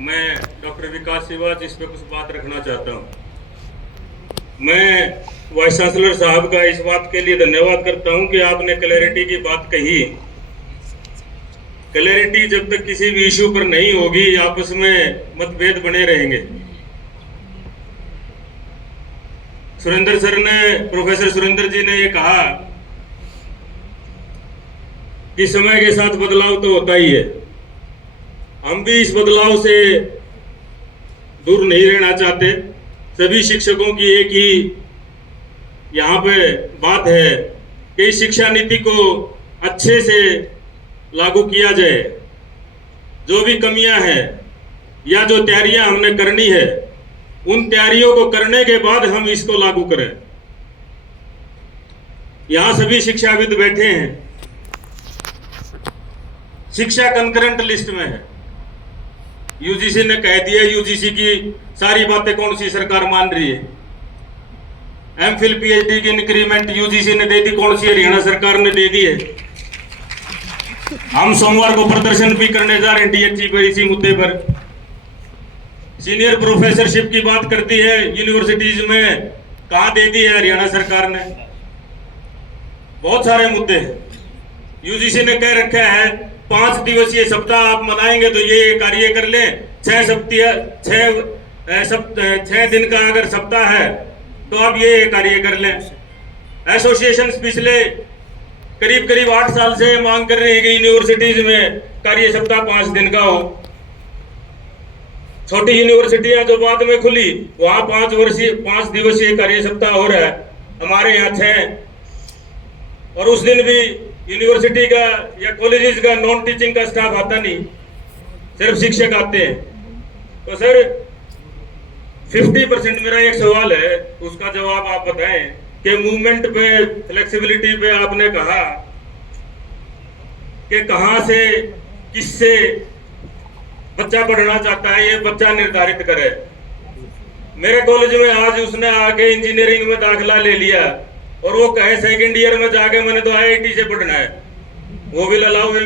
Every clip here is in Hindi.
मैं डॉक्टर विकास सिवाच इस पर कुछ बात रखना चाहता हूँ। मैं वाइस चांसलर साहब का इस बात के लिए धन्यवाद करता हूँ कि आपने क्लैरिटी की बात कही। क्लैरिटी जब तक किसी भी इशू पर नहीं होगी, आपस में मतभेद बने रहेंगे। सुरेंद्र सर ने, प्रोफेसर सुरेंद्र जी ने ये कहा कि समय के साथ बदलाव तो होता ही है। हम भी इस बदलाव से दूर नहीं रहना चाहते। सभी शिक्षकों की एक ही यहाँ पे बात है कि इस शिक्षा नीति को अच्छे से लागू किया जाए। जो भी कमियां हैं या जो तैयारियां हमने करनी है, उन तैयारियों को करने के बाद हम इसको लागू करें। यहाँ सभी शिक्षाविद बैठे हैं। शिक्षा कंकरेंट लिस्ट में है। यूजीसी ने कह दिया, यूजीसी की सारी बातें कौन सी सरकार मान रही है? एमफिल पीएचडी की इंक्रीमेंट यूजीसी ने दे दी, कौन सी हरियाणा सरकार ने दे दी है। हम सोमवार को प्रदर्शन भी करने जा रहे हैं डीएचई पर, इसी मुद्दे पर। सीनियर प्रोफेसरशिप की बात करती है यूनिवर्सिटीज में, कहां दे दी है हरियाणा सरकार ने। बहुत सारे मुद्दे हैं। यूजीसी ने कह रखा है 5 दिवसीय सप्ताह आप मनाएंगे तो ये कार्य कर लें। 6 दिन का अगर सप्ताह है तो आप ये कार्य कर लें। एसोसिएशन पिछले करीब 8 साल से मांग कर रहे हैं कि यूनिवर्सिटीज में कार्य सप्ताह 5 दिन का हो। छोटी यूनिवर्सिटियां जो बाद में खुली, वहां 5 दिवसीय कार्य सप्ताह हो रहा है। हमारे यहाँ 6, और उस दिन भी यूनिवर्सिटी का या कॉलेजेस का नॉन टीचिंग का स्टाफ आता नहीं, सिर्फ शिक्षक आते हैं। तो सर 50% मेरा एक सवाल है, उसका जवाब आप बताएं कि मूवमेंट पे, फ्लेक्सिबिलिटी पे आपने कहा कि कहां से, किससे बच्चा पढ़ना चाहता है, ये बच्चा निर्धारित करे। मेरे कॉलेज में आज उसने आके इंजीनियरिंग में दाखिला ले लिया और वो कहे सेकंड ईयर में जाके मैंने तो आईआईटी से पढ़ना है, वो भी अलाउ है?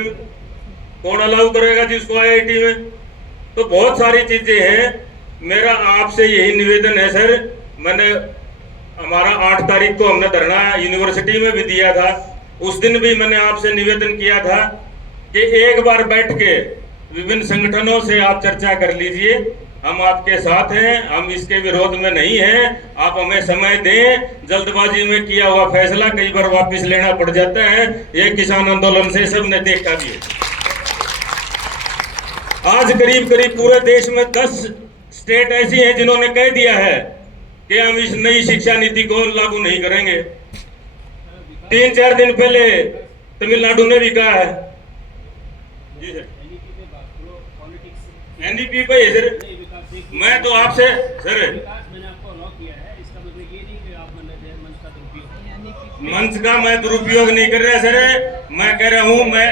कौन अलाउ करेगा जिसको आईआईटी में? तो बहुत सारी चीजें हैं। मेरा आपसे यही निवेदन है सर। मैंने, हमारा 8 तारीख को हमने धरना यूनिवर्सिटी में भी दिया था। उस दिन भी मैंने आपसे निवेदन किया था कि एक बार बैठ के विभिन्न संगठनों से आप चर्चा कर लीजिए। हम आपके साथ हैं, हम इसके विरोध में नहीं हैं। आप हमें समय दें। जल्दबाजी में किया हुआ फैसला कई बार वापस लेना पड़ जाता है। ये किसान आंदोलन से सबने देखा भी है। आज करीब पूरे देश में 10 स्टेट ऐसी हैं जिन्होंने कह दिया है कि हम इस नई शिक्षा नीति को लागू नहीं करेंगे। 3-4 दिन पहले तमिलनाडु ने भी कहा है। जी सर, एनडीपी पे है सर। मैं तो आपसे सर, मैंने आपको अलाउ किया है, इसका मतलब ये नहीं कि आप मंच का दुरुपयोग, मंच का मैं दुरुपयोग नहीं कर रहा सर। मैं कह रहा हूं, मैं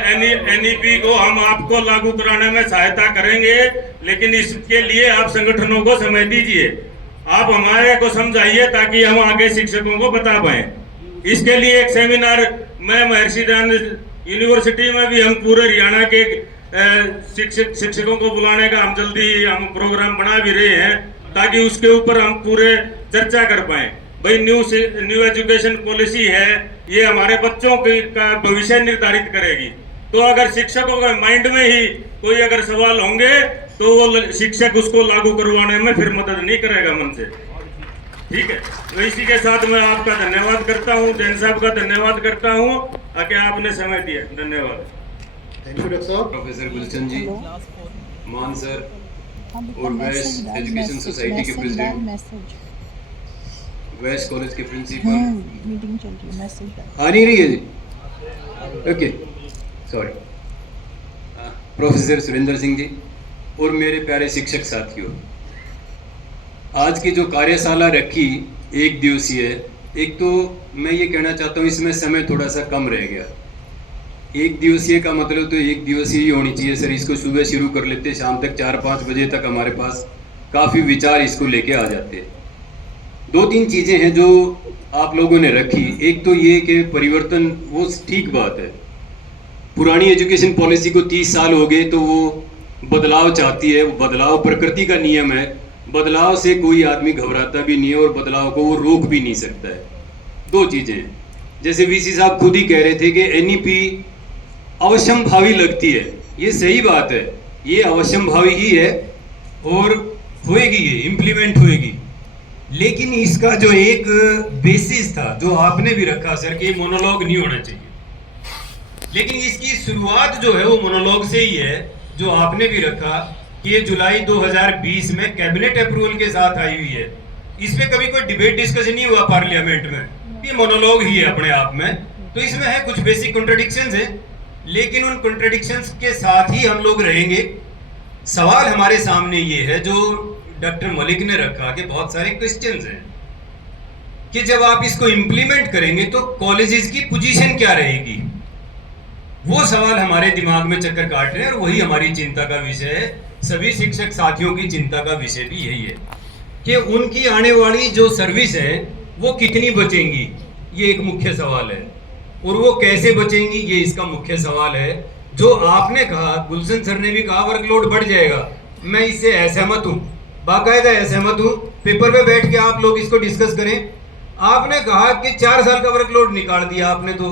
एनईपी को हम आपको लागू कराने में सहायता करेंगे, लेकिन इसके लिए आप संगठनों को समय दीजिए। आप हमारे को समझाइए ताकि हम आगे शिक्षकों को बता पाए। इसके लिए एक सेमिनार मैं महर्षि दयानंद यूनिवर्सिटी में भी हम पूरे हरियाणा के शिक्षकों को बुलाने का हम प्रोग्राम बना भी रहे हैं, ताकि उसके ऊपर हम पूरे चर्चा कर पाए। भाई न्यू एजुकेशन पॉलिसी है, ये हमारे बच्चों का भविष्य निर्धारित करेगी। तो अगर शिक्षकों के माइंड में ही कोई अगर सवाल होंगे तो वो शिक्षक उसको लागू करवाने में फिर मदद नहीं करेगा मन से। ठीक है, तो इसी के साथ मैं आपका धन्यवाद करता हूँ, जैन साहब का धन्यवाद करता हूँ कि आपने समय दिया। धन्यवाद। थैंक यू डॉक्टर साहब। प्रोफेसर गुलशन जी, मान सर और वेस्ट एजुकेशन सोसाइटी के प्रेसिडेंट, वेस्ट कॉलेज के प्रिंसिपल। मीटिंग चल रही है, मैसेज आ नहीं रही है जी? Okay, sorry. Professor Surendra Singh ji और मेरे प्यारे शिक्षक साथियों, आज की जो कार्यशाला रखी 1 दिवसीय, एक तो मैं ये कहना चाहता हूँ इसमें समय थोड़ा सा कम रह गया। 1 दिवसीय का मतलब तो 1 दिवसीय ही होनी चाहिए सर। इसको सुबह शुरू कर लेते, शाम तक 4-5 बजे तक हमारे पास काफ़ी विचार इसको लेके आ जाते। 2-3 चीज़ें हैं जो आप लोगों ने रखी। एक तो ये कि परिवर्तन, वो ठीक बात है। पुरानी एजुकेशन पॉलिसी को 30 साल हो गए तो वो बदलाव चाहती है, वो बदलाव प्रकृति का नियम है, बदलाव से कोई आदमी घबराता भी नहीं है और बदलाव को वो रोक भी नहीं सकता है। दो चीज़ें हैं, जैसे वीसी साहब खुद ही कह रहे थे कि एनईपी अवश्यंभावी लगती है, ये सही बात है, ये अवश्यंभावी ही है और होएगी, ये इम्प्लीमेंट होएगी। लेकिन इसका जो एक बेसिस था जो आपने भी रखा सर कि मोनोलॉग नहीं होना चाहिए, लेकिन इसकी शुरुआत जो है वो मोनोलॉग से ही है, जो आपने भी रखा कि ये जुलाई 2020 में कैबिनेट अप्रूवल के साथ आई हुई है। इस पे कभी कोई डिबेट डिस्कशन नहीं हुआ पार्लियामेंट में, ये मोनोलॉग ही है अपने आप में। तो इसमें है कुछ बेसिक कॉन्ट्रडिक्शंस हैं, लेकिन उन कॉन्ट्रडिक्शंस के साथ ही हम लोग रहेंगे। सवाल हमारे सामने ये है जो डॉक्टर मलिक ने रखा कि बहुत सारे क्वेश्चंस हैं कि जब आप इसको इम्प्लीमेंट करेंगे तो कॉलेजेस की पोजीशन क्या रहेगी। वो सवाल हमारे दिमाग में चक्कर काट रहे हैं और वही हमारी चिंता का विषय है। सभी शिक्षक साथियों की चिंता का विषय भी यही है कि उनकी आने वाली जो सर्विस है वो कितनी बचेंगी, ये एक मुख्य सवाल है, और वो कैसे बचेंगी ये इसका मुख्य सवाल है। जो आपने कहा, गुलशन सर ने भी कहा वर्कलोड बढ़ जाएगा, मैं इससे असहमत हूँ, बाकायदा असहमत हूँ। पेपर पे बैठ के आप लोग इसको डिस्कस करें। आपने कहा कि 4 साल का वर्कलोड निकाल दिया आपने, तो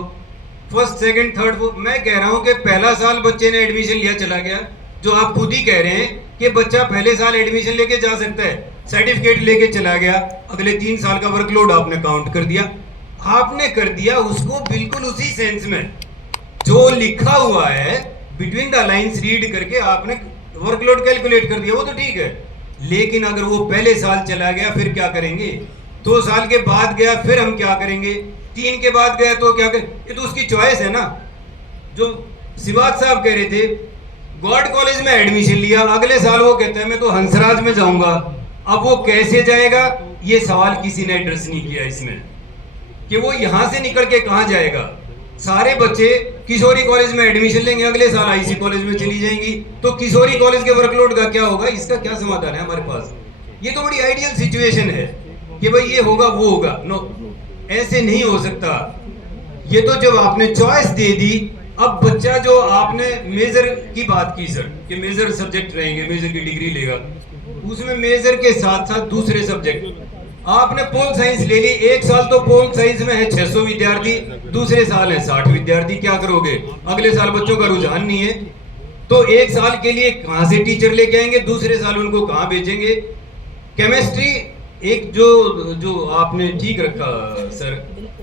फर्स्ट सेकंड थर्ड फोर्थ, मैं कह रहा हूँ कि पहला साल बच्चे ने एडमिशन लिया चला गया, जो आप खुद ही कह रहे हैं कि बच्चा पहले साल एडमिशन लेके जा सकता है, सर्टिफिकेट लेके चला गया, अगले 3 साल का वर्कलोड आपने काउंट कर दिया। आपने कर दिया उसको बिल्कुल उसी सेंस में जो लिखा हुआ है, बिटवीन द लाइंस रीड करके आपने वर्कलोड कैलकुलेट कर दिया, वो तो ठीक है। लेकिन अगर वो पहले साल चला गया फिर क्या करेंगे, 2 साल के बाद गया फिर हम क्या करेंगे, 3 के बाद गया तो क्या करें, ये तो उसकी चॉइस है ना। जो सिवाज साहब कह रहे थे, गॉड कॉलेज में एडमिशन लिया, अगले साल वो कहता है मैं तो हंसराज में जाऊंगा, अब वो कैसे जाएगा ये सवाल किसी ने एड्रेस नहीं किया इसमें, कि वो यहां से निकल के कहां जाएगा। सारे बच्चे किशोरी कॉलेज में एडमिशन लेंगे, अगले साल आईसी कॉलेज में चली जाएंगी, तो किशोरी कॉलेज के वर्कलोड का क्या होगा, इसका क्या समाधान है हमारे पास। ये तो बड़ी आइडियल सिचुएशन है कि भाई ये होगा वो होगा, नो, ऐसे नहीं हो सकता। ये तो जब आपने चॉइस दे दी, अब बच्चा जो आपने मेजर की बात की सर कि मेजर सब्जेक्ट रहेंगे, मेजर की डिग्री लेगा, उसमें मेजर के साथ साथ दूसरे सब्जेक्ट आपने पोल साइंस ले ली, 1 साल तो पोल साइंस में है 600 विद्यार्थी, दूसरे साल है 60 विद्यार्थी, क्या करोगे, अगले साल बच्चों का रुझान नहीं है, तो 1 साल के लिए कहां से टीचर लेके आएंगे, दूसरे साल उनको कहां भेजेंगे। केमिस्ट्री एक जो आपने ठीक रखा सर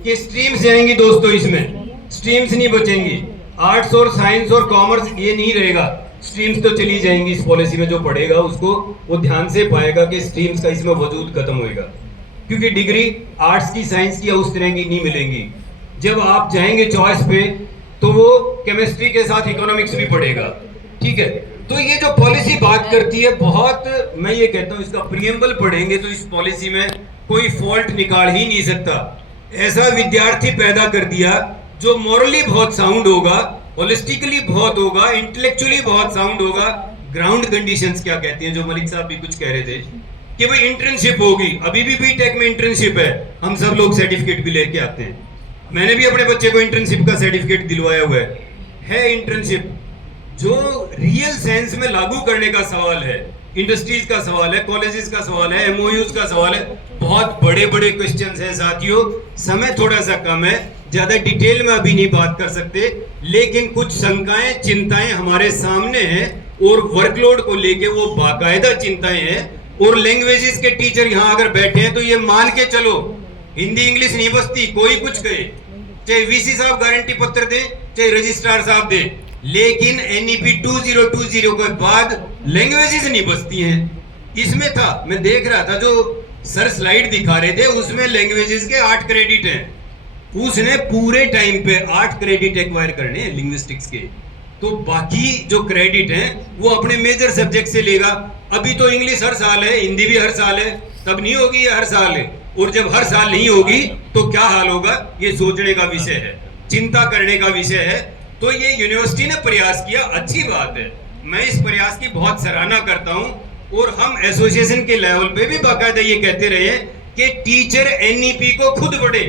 कि स्ट्रीम से आएंगी दोस्तों, इसमें स्ट्रीम्स नहीं बचेंगी, आर्ट्स और साइंस और कॉमर्स ये नहीं रहेगा, स्ट्रीम्स तो चली जाएंगी। इस पॉलिसी में जो पढ़ेगा उसको वो ध्यान से पाएगा कि स्ट्रीम्स का इसमें वजूद खत्म होएगा, क्योंकि डिग्री आर्ट्स की साइंस की या उस तरह की नहीं मिलेंगी। जब आप जाएंगे चॉइस पे तो वो केमिस्ट्री के साथ इकोनॉमिक्स भी पढ़ेगा, ठीक है। तो ये जो पॉलिसी बात करती है, बहुत मैं ये कहता हूँ इसका प्रियम्बल पढ़ेंगे तो इस पॉलिसी में कोई फॉल्ट निकाल ही नहीं सकता। ऐसा विद्यार्थी पैदा कर दिया जो मॉरली बहुत साउंड होगा, होलिस्टिकली बहुत होगा, इंटेलेक्चुअली बहुत साउंड होगा। ग्राउंड कंडीशंस क्या कहती हैं, जो मलिक साहब भी कुछ कह रहे थे कि भाई इंटर्नशिप होगी, अभी भी बीटेक में इंटर्नशिप है, हम सब लोग सर्टिफिकेट भी लेके आते हैं। मैंने भी अपने बच्चे को इंटर्नशिप का सर्टिफिकेट दिलवाया हुआ है इंटर्नशिप जो रियल सेंस में लागू करने का सवाल है, इंडस्ट्रीज का सवाल है, कॉलेजेस का सवाल है, एमओयूज का सवाल है, बहुत बड़े बड़े क्वेश्चंस हैं साथियों। समय थोड़ा सा कम है, ज्यादा डिटेल में अभी नहीं बात कर सकते, लेकिन कुछ शंकाएं चिंताएं हमारे सामने हैं और वर्कलोड को लेके वो बाकायदा चिंताएं हैं। और लैंग्वेजेस के टीचर यहाँ अगर बैठे हैं तो ये मान के चलो हिंदी इंग्लिश नहीं बसती, कोई कुछ कहे, चाहे वीसी साहब गारंटी पत्र दे, चाहे रजिस्ट्रार साहब दे, लेकिन एनईपी 2020 के बाद लैंग्वेजेस नहीं बसती हैं। इसमें था, मैं देख रहा था जो सर स्लाइड दिखा रहे थे, उसमें लैंग्वेजेस के 8 क्रेडिट हैं, उसने पूरे टाइम पे 8 क्रेडिट एक्वायर करने हैं लिंग्विस्टिक्स के, तो बाकी जो क्रेडिट हैं वो अपने मेजर सब्जेक्ट से लेगा। अभी तो इंग्लिश हर साल है, हिंदी भी हर साल है, तब नहीं होगी ये हर साल है, और जब हर साल नहीं होगी तो क्या हाल होगा, ये सोचने का विषय है, चिंता करने का विषय है। तो ये यूनिवर्सिटी ने प्रयास किया, अच्छी बात है, मैं इस प्रयास की बहुत सराहना करता हूं। और हम एसोसिएशन के लेवल पे भी बाकायदा ये कहते रहे कि टीचर एनईपी को खुद बढ़े।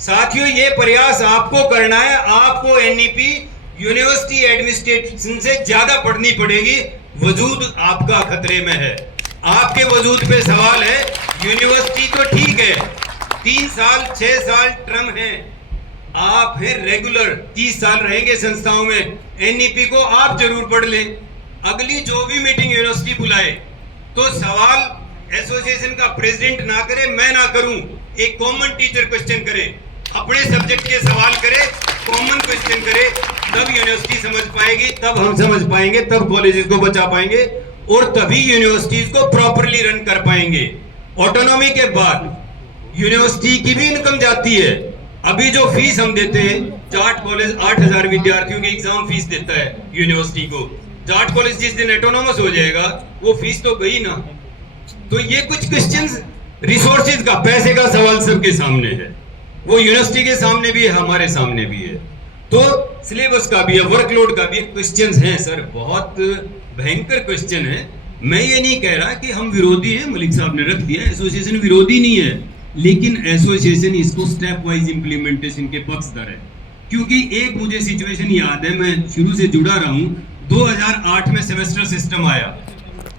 साथियों, ये प्रयास आपको करना है, आपको एनईपी यूनिवर्सिटी एडमिनिस्ट्रेशन से ज्यादा पढ़नी पड़ेगी। वजूद आपका खतरे में है, आपके वजूद पे सवाल है। यूनिवर्सिटी तो ठीक है, 3 साल 6 साल टर्म है, आप हैं रेगुलर, 30 साल रहेंगे संस्थाओं में। एनईपी को आप जरूर पढ़ लें। अगली जो भी मीटिंग यूनिवर्सिटी बुलाए तो सवाल एसोसिएशन का प्रेसिडेंट ना करे, मैं ना करूं, एक कॉमन टीचर क्वेश्चन करे, अपने सब्जेक्ट के सवाल करे, कॉमन क्वेश्चन करे, तब यूनिवर्सिटी समझ पाएगी, तब हम समझ पाएंगे, तब कॉलेजेस को बचा पाएंगे और तभी यूनिवर्सिटीज को प्रॉपरली रन कर पाएंगे। ऑटोनॉमी के बाद यूनिवर्सिटी की भी इनकम जाती है। अभी जो फीस हम देते हैं, जाट कॉलेज 8000 विद्यार्थियों की एग्जाम फीस देता है यूनिवर्सिटी को। जाट कॉलेज जिस दिन ऑटोनॉमस हो जाएगा वो फीस तो गई ना। तो ये कुछ क्वेश्चंस, रिसोर्सेज का, पैसे का सवाल सबके सामने है, वो यूनिवर्सिटी के सामने भी है, हमारे सामने भी है। तो सिलेबस का भी है, वर्कलोड का भी क्वेश्चंस हैं सर, बहुत भयंकर क्वेश्चन है। मैं ये नहीं कह रहा कि हम विरोधी हैं, मलिक साहब ने रख दिया, एसोसिएशन विरोधी नहीं है, लेकिन एसोसिएशन इसको स्टेप वाइज इंप्लीमेंटेशन के पक्षधर है। क्योंकि एक मुझे सिचुएशन याद है, मैं शुरू से जुड़ा रहा हूं, 2008 में सेमेस्टर सिस्टम आया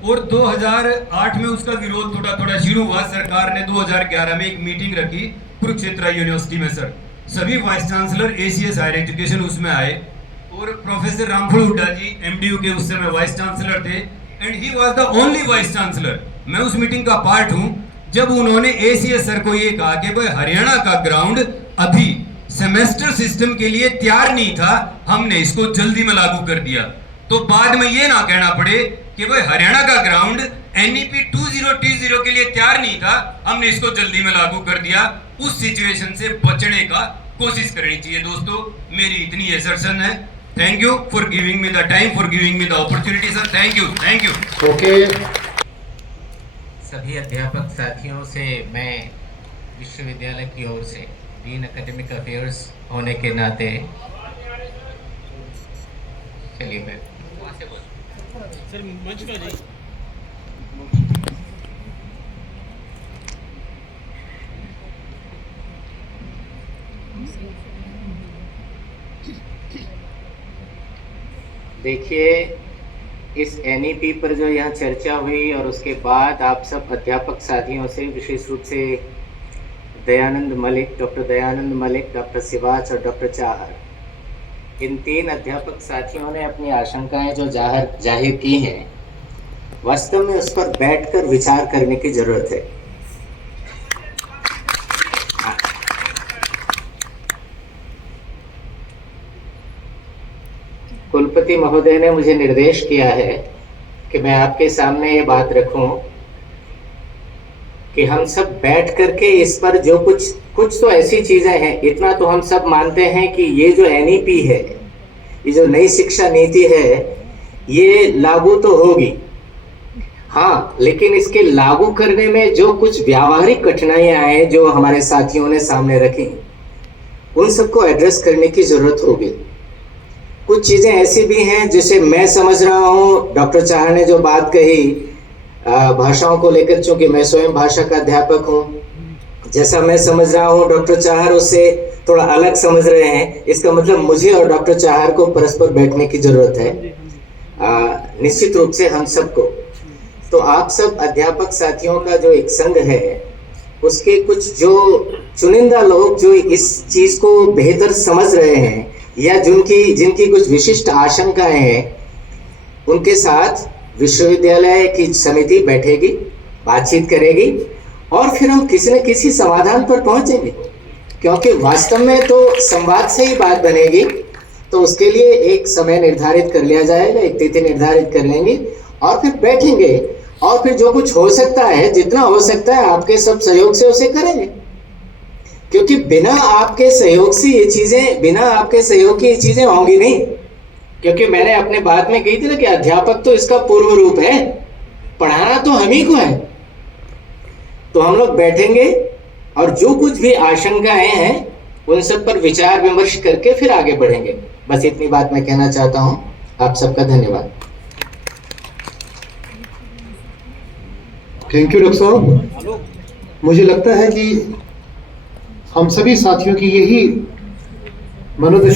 और 2008 में उसका विरोध थोड़ा थोड़ा शुरू हुआ। सरकार ने 2011 में एक मीटिंग रखी कुरुक्षेत्र यूनिवर्सिटी में सर, सभी vice chancellor ACS higher education उसमें आए और प्रोफेसर रामफल हुड्डा जी एमडीयू के उस समय वाइस चांसलर थे and he was the only vice chancellor. मैं उस मीटिंग का पार्ट हूं जब उन्होंने एसीएस सर को ये कहा कि भाई हरियाणा का ग्राउंड अभी सेमेस्टर सिस्टम के लिए तैयार नहीं था, हमने इसको जल्दी में लागू कर दिया। तो बाद में ये ना कहना पड़े कि भाई हरियाणा का ग्राउंड एनईपी 2020 के लिए तैयार नहीं था, हमने इसको जल्दी में लागू कर दिया। उस सिचुएशन से बचने का कोशिश करनी चाहिए दोस्तों, मेरी इतनी असर्शन है। Thank you for giving me the time, for giving me the opportunity sir, thank you, thank you. Okay, सभी अध्यापक साथियों से मैं विश्वविद्यालय की ओर से डीन एकेडमिक अफेयर्स होने के नाते, चलिए मैं सर मंच पे आ जाइए। देखिए, इस एनईपी पर जो यहाँ चर्चा हुई और उसके बाद आप सब अध्यापक साथियों से, विशेष रूप से दयानंद मलिक, डॉक्टर दयानंद मलिक, डॉक्टर सिवाच और डॉक्टर चाहर, इन 3 अध्यापक साथियों ने अपनी आशंकाएं जो जाहिर की हैं, वास्तव में उस पर बैठकर विचार करने की जरूरत है। कुलपति महोदय ने मुझे निर्देश किया है कि मैं आपके सामने ये बात रखूं कि हम सब बैठ करके इस पर जो कुछ तो ऐसी चीजें हैं, इतना तो हम सब मानते हैं कि ये जो एनईपी है, ये जो नई शिक्षा नीति है, ये लागू तो होगी, हाँ, लेकिन इसके लागू करने में जो कुछ व्यावहारिक कठिनाइयां हैं जो हमारे साथियों ने सामने रखी, उन सबको एड्रेस करने की जरूरत होगी। कुछ चीजें ऐसी भी हैं जिसे मैं समझ रहा हूँ, डॉक्टर चाहर ने जो बात कही भाषाओं को लेकर, चूंकि मैं स्वयं भाषा का अध्यापक हूँ, जैसा मैं समझ रहा हूँ डॉक्टर चाहर उससे थोड़ा अलग समझ रहे हैं। इसका मतलब मुझे और डॉक्टर चाहर को परस्पर बैठने की जरूरत है, निश्चित रूप से हम सबको। तो आप सब अध्यापक साथियों का जो एक संघ है, उसके कुछ जो चुनिंदा लोग जो इस चीज को बेहतर समझ रहे हैं या जिनकी कुछ विशिष्ट आशंकाएं हैं, उनके साथ विश्वविद्यालय की समिति बैठेगी, बातचीत करेगी और फिर हम किसी न किसी समाधान पर पहुंचेंगे, क्योंकि वास्तव में तो संवाद से ही बात बनेगी। तो उसके लिए एक समय निर्धारित कर लिया जाएगा, एक तिथि निर्धारित कर लेंगे और फिर बैठेंगे और फिर जो कुछ हो सकता है, जितना हो सकता है आपके सब सहयोग से उसे करेंगे, क्योंकि बिना आपके सहयोग से ये चीजें, बिना आपके सहयोग की ये चीजें होंगी नहीं। क्योंकि मैंने अपने बात में कही थी ना कि अध्यापक तो इसका पूर्व रूप है, पढ़ाना तो हम ही को है। तो हम लोग बैठेंगे और जो कुछ भी आशंकाएं हैं उन सब पर विचार विमर्श करके फिर आगे बढ़ेंगे। बस इतनी बात मैं कहना चाहता हूं। आप सबका धन्यवाद। थैंक यू डॉक्टर साहब। मुझे लगता है कि हम सभी साथियों की यही मनोदशा